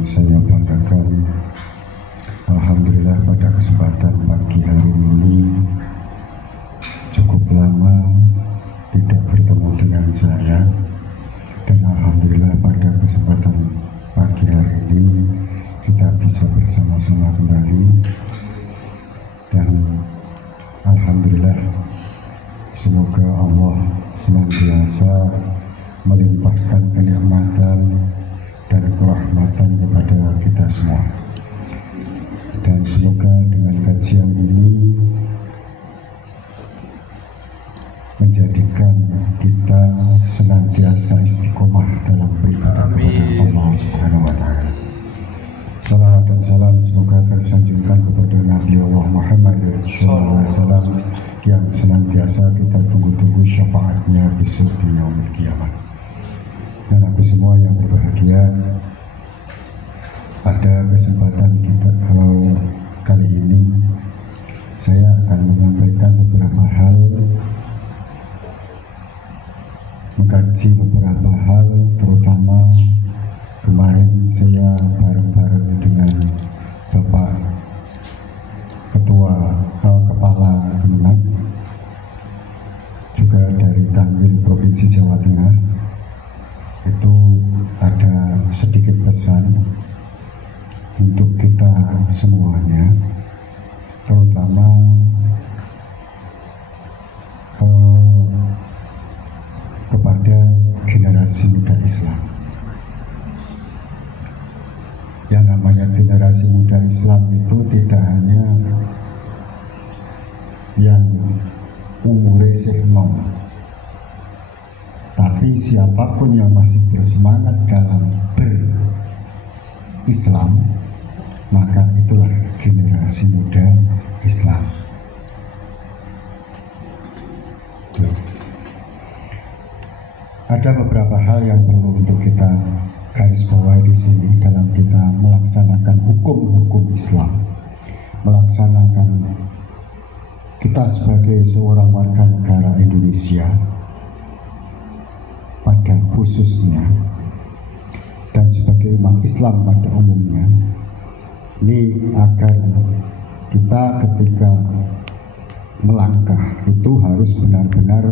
yang saya banggakan, alhamdulillah pada kesempatan pagi hari ini cukup lama tidak bertemu dengan saya, dan alhamdulillah pada kesempatan pagi hari ini kita bisa bersama-sama kembali, dan alhamdulillah semoga Allah senantiasa melimpahkan kenikmatan dan kerahmatan kepada kita semua, dan semoga dengan kajian ini menjadikan kita senantiasa istiqomah dalam beribadah kepada Allah Subhanahu wa Ta'ala. Salawat dan salam semoga tersanjungkan kepada Nabi Allah Muhammad SAW yang senantiasa kita tunggu-tunggu syafaatnya besok di yaumul qiyamah. Dan aku semua yang berbahagia, pada kesempatan kita kali ini saya akan menyampaikan beberapa hal, mengkaji beberapa hal, terutama kemarin saya bareng-bareng dengan Bapak Kepala Kemenag, juga dari Kanwil Provinsi Jawa Tengah, itu ada sedikit pesan untuk kita semuanya, terutama kepada generasi muda Islam. Yang namanya generasi muda Islam itu tidak hanya yang umurnya nom, tapi siapapun yang masih bersemangat dalam berislam, maka itulah generasi muda Islam. Ada beberapa hal yang perlu untuk kita garis bawahi di sini dalam kita melaksanakan hukum-hukum Islam, melaksanakan kita sebagai seorang warga negara Indonesia pada khususnya, dan sebagai umat Islam pada umumnya, ini agar kita ketika melangkah itu harus benar-benar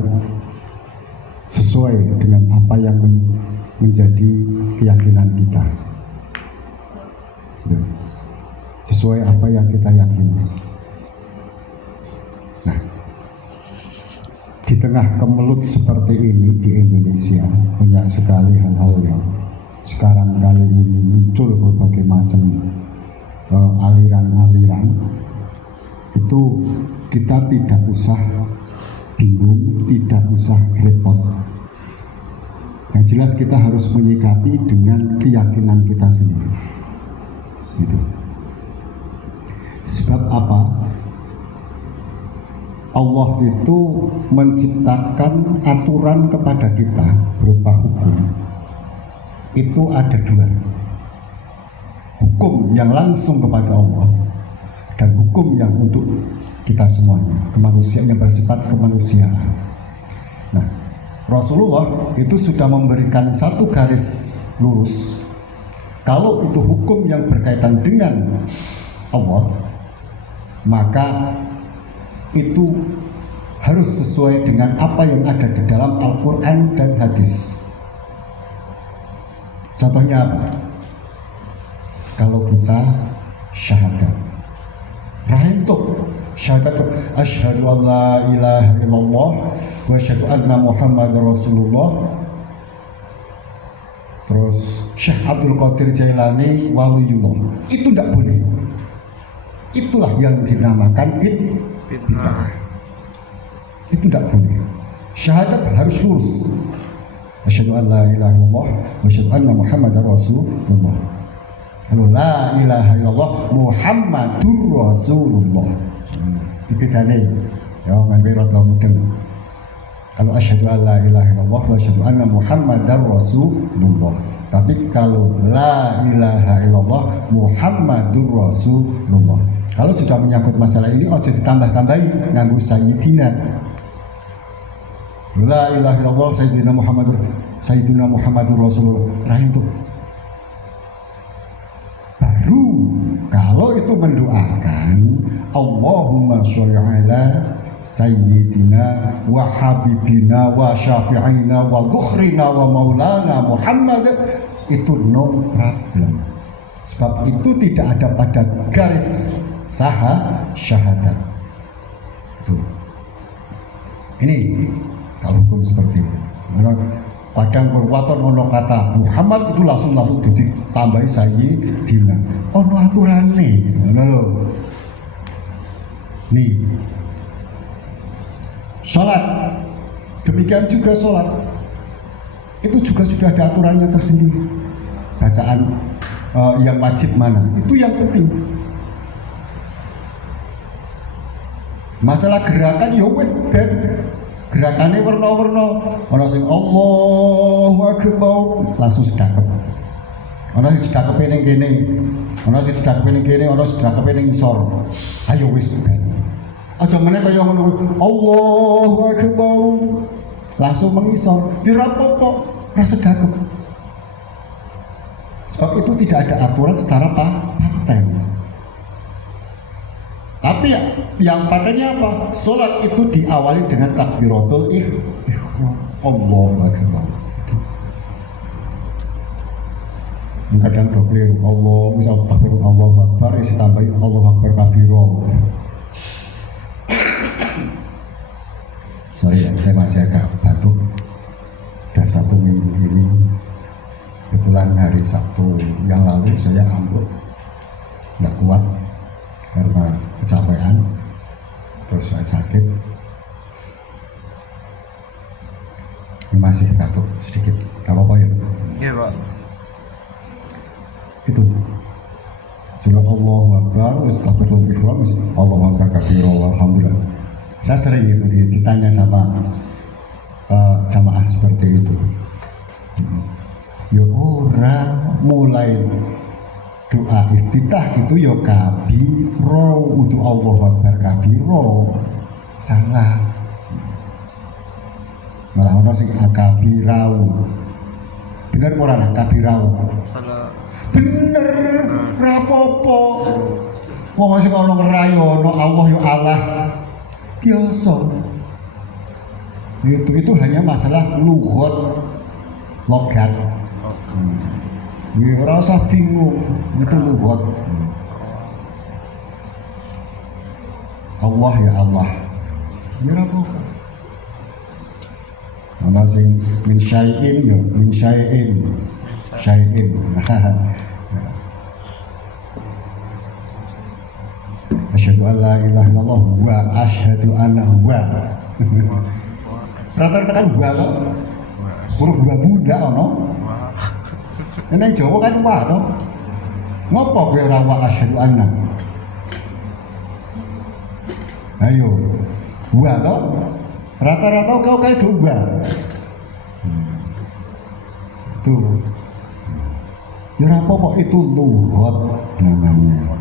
sesuai dengan apa yang menjadi keyakinan kita, sesuai apa yang kita yakini. Nah, di tengah kemelut seperti ini di Indonesia, banyak sekali hal-hal yang sekarang kali ini muncul berbagai macam aliran-aliran. Itu kita tidak usah bingung, tidak usah repot. Yang jelas kita harus menyikapi dengan keyakinan kita sendiri. Gitu. Sebab apa? Allah itu menciptakan aturan kepada kita berupa hukum. Itu ada dua. Hukum yang langsung kepada Allah, dan hukum yang untuk kita semuanya, kemanusiaan yang bersifat kemanusiaan. Nah, Rasulullah itu sudah memberikan satu garis lurus. Kalau itu hukum yang berkaitan dengan Allah, maka itu harus sesuai dengan apa yang ada di dalam Al-Quran dan hadis. Contohnya apa? Kalau kita syahadat, rahentuk syahadat, asyhadu an la ilaha illallah wa asyhadu anna Muhammadar Rasulullah. Terus Syekh Abdul Qadir Jailani waliyullah, itu tidak boleh. Itulah yang dinamakan bid'ah. Itu tidak boleh. Syahadat harus lurus. Asyhadu an la ilaha illallah wa asyhadu anna Muhammadar Rasulullah. Kalau la ilaha illallah Muhammadur Rasulullah. Itu bedanya. Ya, ngambil rada mudeng. Kalau asyhadu an la ilaha illallah wa asyhadu anna Muhammadar Rasulullah. Tapi kalau la ilaha illallah Muhammadur Rasulullah, kalau sudah menyangkut masalah ini, ojo ditambah-tambahi nganggo sayyidina. La ilaha illallah Sayyidina Muhammadur Rasulullah. Rahim tuh. Kalau itu mendoakan Allahumma sholli ala sayyidina wa habibina wa syafi'ina wa dhukhrina wa maulana Muhammad, itu no problem. Sebab itu tidak ada pada garis syahadat. Itu. Ini kalau hukum seperti itu. Kadang kurwaton ono kata Muhammad itu langsung ditambahi sayyidina. Ono aturane, ngono lho. Nih. Sholat, demikian juga sholat itu juga sudah ada aturannya tersendiri. Bacaan yang wajib mana, itu yang penting. Masalah gerakan ya wis ben gerakannya warna-warna, ana sing Allahu Akbar langsung sedekap, ana sing sedekap ning kene, ana sing sedekap ning kene, ana sing sedekap ning isor. Ayo wis ben aja meneh kaya ngono Allahu Akbar langsung mengisor, ya ora apa-apa, ora sedekap. Sebab itu tidak ada aturan secara paten. Tapi yang patennya apa? Salat itu diawali dengan takbiratul ihram, Allahu Akbar. Kadang double Allah, misal takbir Allahu Akbar, isi tambahin Allahu Akbar kabiro. Sorry, saya masih agak batuk. Sudah 1 minggu ini, kebetulan hari Sabtu yang lalu saya ambruk, nggak kuat karena kecapean, terus saya sakit. Ini masih batuk sedikit, nggak apa-apa ya? Iya Pak. Itu. Jumlah Allahu Akbar, Astagfirullah ihram, Allahu Akbar kabiro, alhamdulillah. Saya sering itu ditanya sama jamaah seperti itu. Ya orang mulai doa iftitah itu ya kabiro, untuk Allahu Akbar kabiro, salah. Malah orang sing kabirau, bener orang kabirau, bener rapopo. Wong sing ana ngerayo no Allah ya Allah biasa. Itu hanya masalah logat. Ya ora usah bingung, itu lugat. Allah ya Allah. Ya apa? Ana sing min syai'in ya min syai'in. Asyhadu an la ilaha illallah wa asyhadu anna huwa. Rata-rata kan huwa kok. Huruf huwa bunda ono. Nek Jawa kan wa to. Ngopo kowe ora wa asyhadu anna? Ayo. Huwa to. Rata-rata kau kae do huwa. Tuh. Ya ora apa-apa, itu lughat namanya.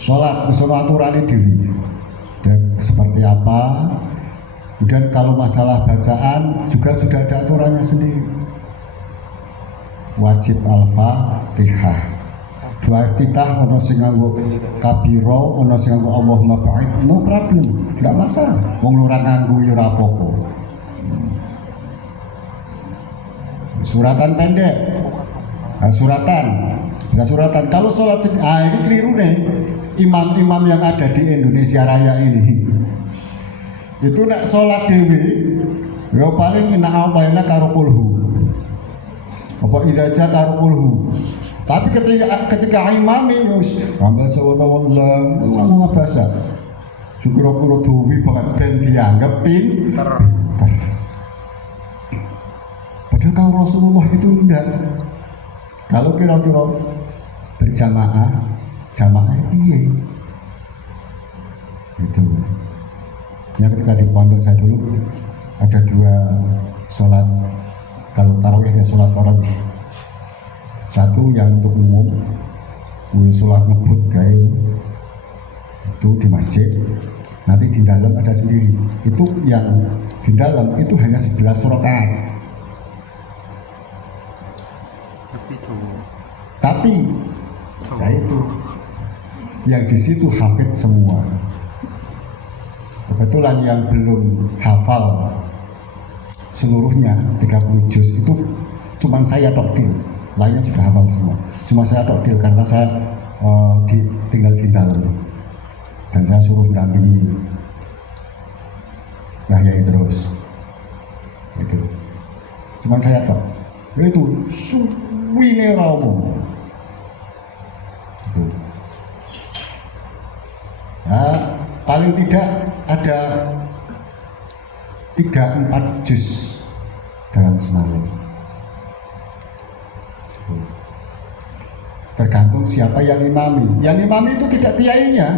Sholat misalnya aturan dewi dan seperti apa. Kemudian kalau masalah bacaan juga sudah ada aturannya sendiri. Wajib al-Fatihah. Doa iftitah ono sing nganggo kabiro, ono sing nganggo Allahumma ba'id, no problem, enggak masalah. Wong ora nganggo ya ora apa-apa. Suratan pendek. Suratan. Kalau sholat ini keliru nih. Imam-imam yang ada di Indonesia Raya ini itu nak sholat dewi ya paling ina awalnya karo kulhu apa idaja karo kulhu, tapi ketika imami yus rambah sawatawallah ngomong bahasa syukur-syukur dewi banget dan dianggap pinter. Padahal kalau Rasulullah itu enggak. Kalau kira-kira berjamaah piye itu ya. Ketika di pondok saya dulu ada 2 sholat, kalau tarawih dan sholat tarawih, satu yang untuk umum sholat ngebut kayak itu di masjid, nanti di dalam ada sendiri, itu yang di dalam itu hanya 11 rakaat. Tapi ya itu yang di situ hafid semua. Kebetulan yang belum hafal seluruhnya 30 juz itu cuman saya tokdil, lainnya sudah hafal semua. Cuma saya tokdil karena saya tinggal di dalam dan saya suruh mendampingi Yahya terus itu. Cuman saya tok, itu suwine ramu itu. Nah, paling tidak ada 3-4 juz dalam semalam. Tergantung siapa yang imami. Yang imami itu tidak kiainya,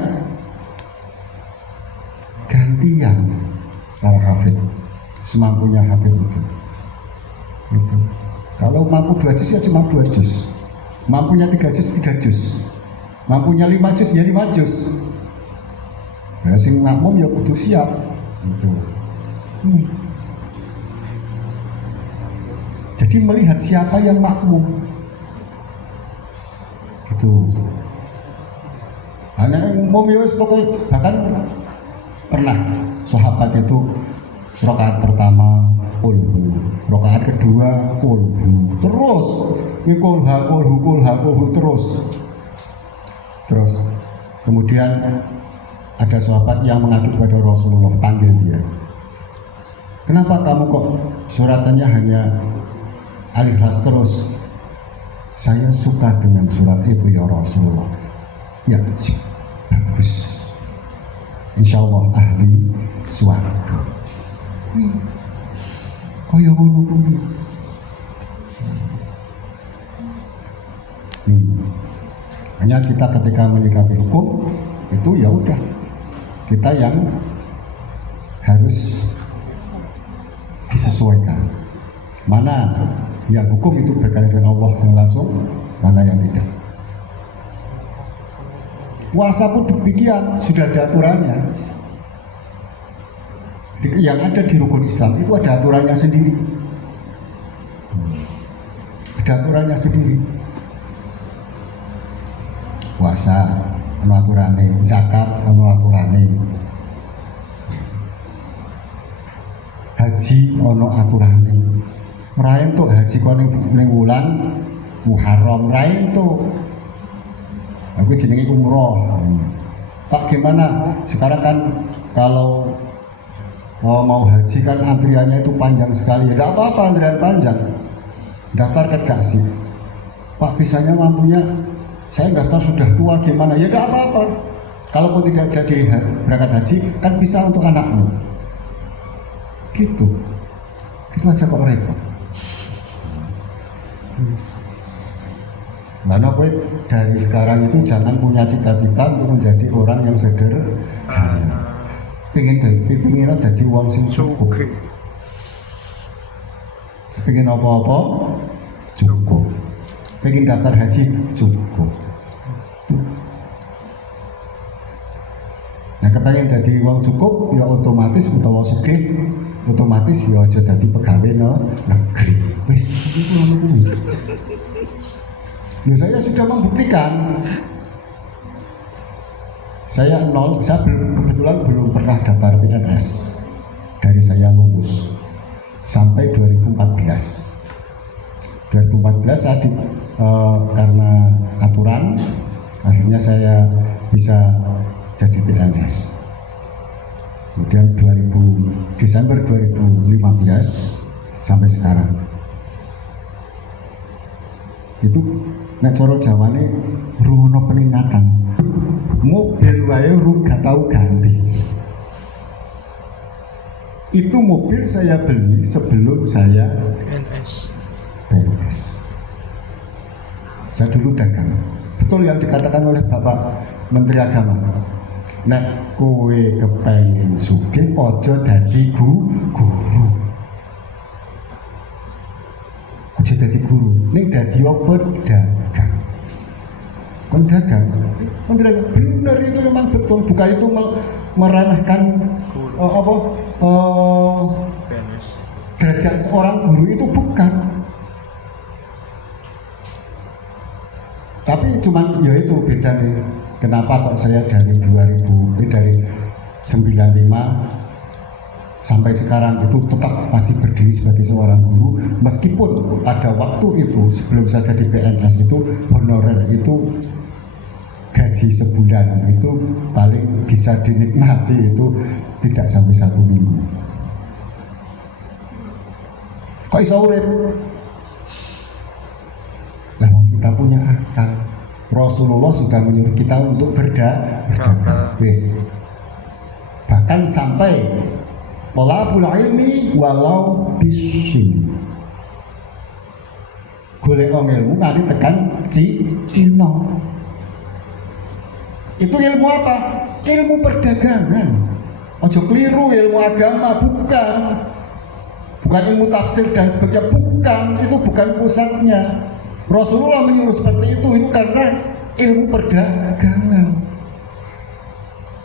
gantian para hafid, semampunya hafid itu. Kalau mampu 2 juz ya cuma 2 juz, mampunya 3 juz 3 juz, mampunya 5 juz ya 5 juz. Nah, sing makmum ya kudu siap gitu. Ini. Jadi melihat siapa yang makmum gitu. Hanya umum ya pokoknya, bahkan pernah sahabat itu rakaat pertama kulhu, rakaat kedua kulhu, terus kulhu terus kemudian ada sahabat yang mengadu kepada Rasulullah, panggil dia, kenapa kamu kok suratannya hanya Al-Ikhlas terus? Saya suka dengan surat itu ya Rasulullah. Ya, bagus. Insya Allah ahli swarga. Kaya ngono kuwi. Hanya kita ketika menyikapi hukum itu ya udah, kita yang harus disesuaikan. Mana yang hukum itu berkaitan dengan Allah yang langsung, mana yang tidak. Puasa pun demikian, sudah ada aturannya. Yang ada di rukun Islam itu ada aturannya sendiri. Ada aturannya sendiri. Puasa ono aturane, zakat ono aturane, haji ono aturane. Ora entuk haji kok ning wulan Muharram, ora entuk. Aku jenenge umroh. Pak gimana? Sekarang kan kalau mau haji kan antriannya itu panjang sekali. Ya tidak apa-apa antrian panjang. Daftar ke Gaksi. Pak bisanya mampunya saya daftar sudah tua gimana? Ya tidak apa-apa. Kalaupun tidak jadi berangkat haji kan bisa untuk anakmu. Gitu. Gitu aja kok repot. Mana gue dari sekarang itu jangan punya cita-cita untuk menjadi orang yang sederhana. Pengen jadi uang sing cukup. Pengen apa-apa cukup. Pengen daftar haji cukup. Nah, kepengen jadi uang cukup ya otomatis utawa sugih otomatis ya aja dadi pegawai negeri. Wis itu ngono kuwi. Nah, saya sudah membuktikan. Saya kebetulan belum pernah daftar PNS dari saya lulus sampai 2014. 2014 saya karena aturan akhirnya saya bisa jadi PNS. Kemudian Desember 2015 sampai sekarang itu nek cara Jawane ruwono peningkatan. Mobil wae gak tahu ganti. Itu mobil saya beli sebelum saya PNS. Saya dulu dagang. Betul yang dikatakan oleh Bapak Menteri Agama. Nek kowe kepengin sugih aja dadi guru. Aja dadi guru, ning dadi apa dagang. Kon dagang. Benar itu memang betul, bukan itu meremehkan derajat seorang guru, itu bukan. Tapi cuman ya itu beda nih. Kenapa kok saya dari 95 sampai sekarang itu tetap masih berdiri sebagai seorang guru, meskipun pada waktu itu sebelum saya jadi PNS itu honorer itu gaji sebulan itu paling bisa dinikmati itu tidak sampai 1 minggu. Kok iso urip? Lah kita punya akal. Rasulullah sudah menyuruh kita untuk berdagang. Wis. Bahkan sampai thalabul ilmi walau bisin. Golek ilmu nganti tekan Cina. Itu ilmu apa? Ilmu perdagangan. Ojo keliru, ilmu agama bukan. Bukan ilmu tafsir dan sebagainya, bukan. Itu bukan pusatnya. Rasulullah menyuruh seperti itu karena ilmu perdagangan.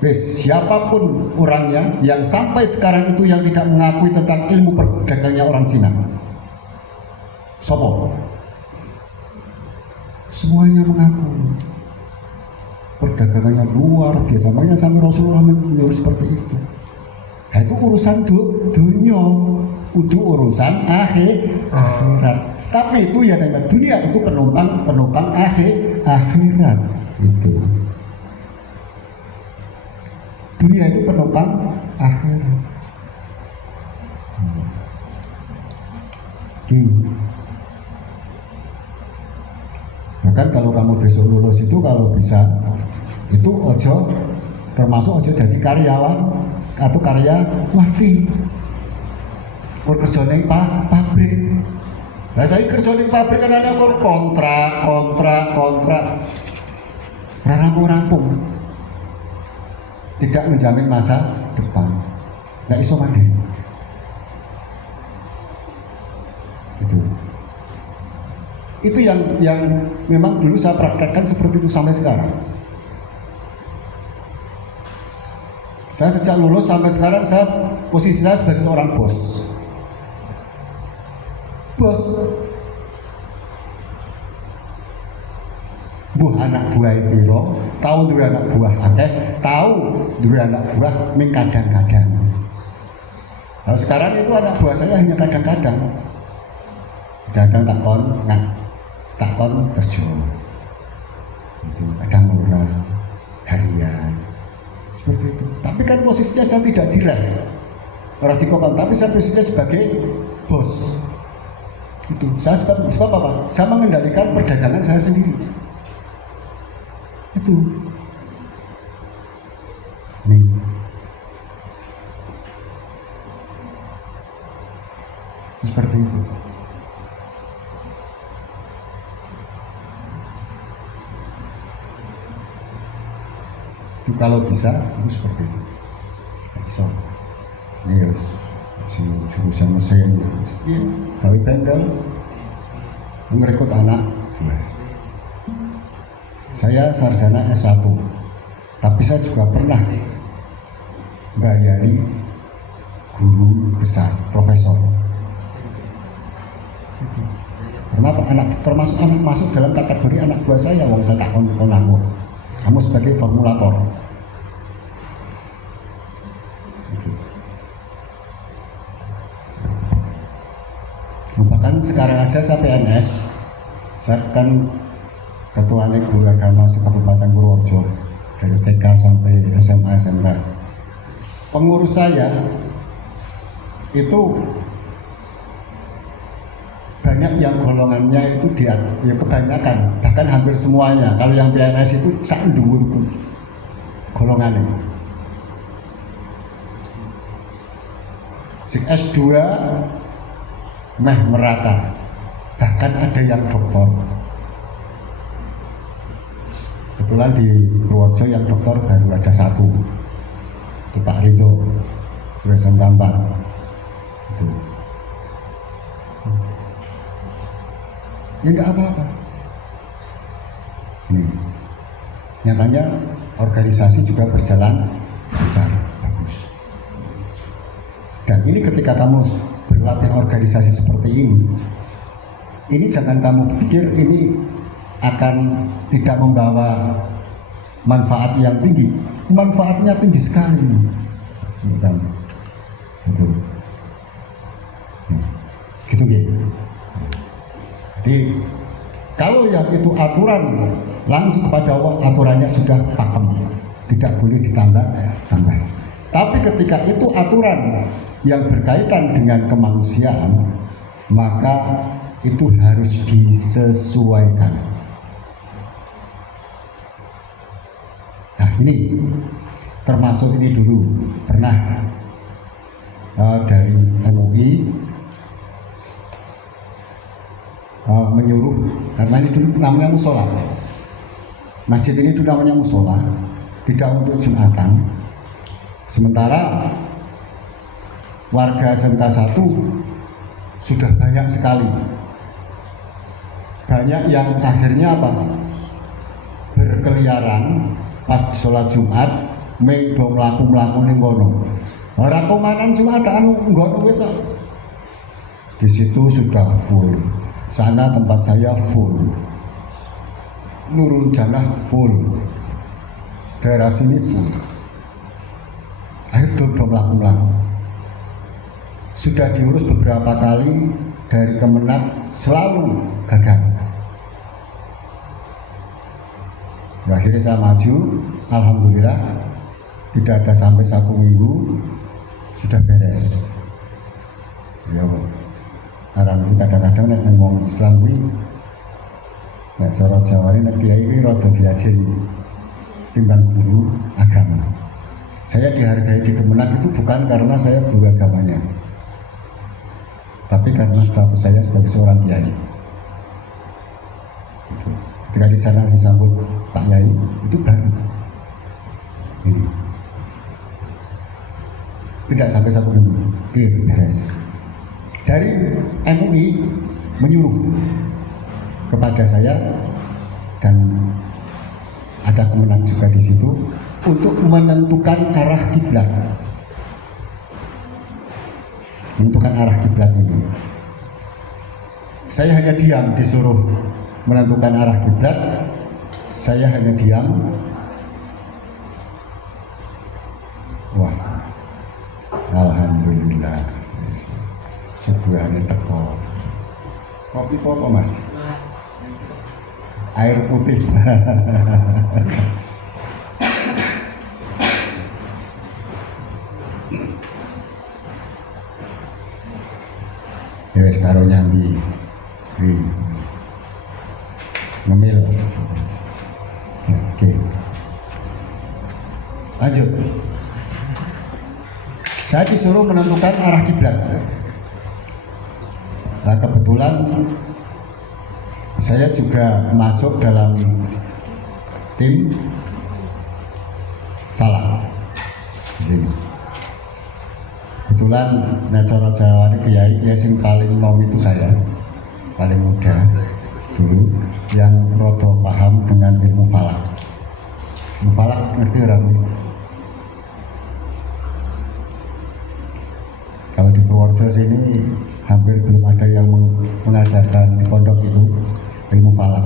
Siapapun orangnya yang sampai sekarang itu yang tidak mengakui tentang ilmu perdagangnya orang Cina, sopo? Semuanya mengaku perdagangannya luar biasa. Makanya sampai Rasulullah menyuruh seperti itu. Nah, itu urusan dunia, itu urusan akhirat. Tapi itu ya namanya dunia itu penumpang akhirat itu. Dunia itu penumpang akhirat. Bahkan kalau kamu besok lulus itu kalau bisa itu ojo termasuk ojo jadi karyawan atau karyawati. Kerja ning pabrik. Lah saya kerja ning pabrik kan ada kontrak. Rampung. Tidak menjamin masa depan. Nggak iso mandiri. Itu yang memang dulu saya praktekkan seperti itu sampai sekarang. Saya sejak lulus sampai sekarang posisi saya sebagai seorang bos. Buh anak buah piro, tahu dua anak buah akeh, tahu dua anak buah ming kadang-kadang. Kalau sekarang itu anak buah saya hanya kadang-kadang. Kadang takon kerja. Itu kadang murah harian. Seperti itu. Tapi kan posisinya saya tidak direk. Orang dikopang, tapi saya posisinya sebagai bos. Itu. Saya sebab apa? Saya mengendalikan perdagangan saya sendiri. Itu nih seperti itu. Itu kalau bisa itu seperti itu. So, ini harus jurusan mesin, iya, gawe bengkel, merekrut anak. Saya sarjana S1, tapi saya juga pernah bayari guru besar, profesor. Itu. Kenapa termasuk anak masuk dalam kategori anak buah saya, wong saya tak konang. Kamu sebagai formulator. Itu. Bahkan sekarang aja saya PNS, saya kan ketua guru agama se-Kabupaten Purworejo dari TK sampai SMA SMK. Pengurus saya itu banyak yang golongannya itu ya kebanyakan, bahkan hampir semuanya. Kalau yang PNS itu sak dhuwur golongannya. Si S2 meh merata, bahkan ada yang doktor. Kebetulan di Purworejo yang dokter baru ada 1, itu Pak Ridho, jurusan Rambat. Itu. Ya nggak apa-apa. Nih, nyatanya organisasi juga berjalan lancar, bagus. Dan ini ketika kamu berlatih organisasi seperti ini jangan kamu pikir ini akan tidak membawa manfaat yang tinggi. Manfaatnya tinggi sekali, bukan? Betul. Gitu gitu. Jadi kalau yang itu aturan langsung kepada Allah, aturannya sudah pakem, tidak boleh ditambah. Tapi ketika itu aturan yang berkaitan dengan kemanusiaan, maka itu harus disesuaikan. Nah ini termasuk ini dulu pernah dari MUI menyuruh, karena ini dulu namanya musola, masjid ini dulu namanya musola, tidak untuk Jumatan. Sementara warga SMK 1 sudah banyak sekali, banyak yang akhirnya apa, berkeliaran pas sholat Jumat mengdo mlaku ning kono. Ora komanan Jumatan ngono wis. Di situ sudah full. Sana tempat saya full. Nurul Jannah full. Daerah sini full. Akhir do mlaku. Sudah diurus beberapa kali dari Kemenak, selalu gagal. Akhirnya saya maju, alhamdulillah tidak ada sampai 1 minggu sudah beres. Ya, karena kadang-kadang nek ngomong Islam kuwi nek cara Jawa nek kiai kuwi rada diajeni timbang guru agama. Saya dihargai di Kemenak itu bukan karena saya guru agamanya, tapi karena status saya sebagai seorang kiai. Itu. Ketika di sana disambut Pak Yai itu baru ini tidak sampai 1 minggu clear beres. Dari MUI menyuruh kepada saya dan ada Kemenak juga di situ untuk menentukan arah kiblat, menentukan arah kiblat ini. Saya hanya diam, disuruh menentukan arah kiblat. Saya hanya diam. Wah, alhamdulillah. Sebuahnya teko. Kopi apa mas? Air putih. Ya wis karo nyambi. Ngemil. Oke. Lanjut. Saya disuruh menentukan arah kiblat. Nah, kebetulan saya juga masuk dalam tim falak di sini. Kebetulan cara Jawa ini kiai sing paling nom itu saya, paling muda dulu, yang rodo paham dengan ilmu falak. Ilmu falak ngerti orang ini? Kalau di Purworejo sini hampir belum ada yang mengajarkan di pondok itu ilmu falak.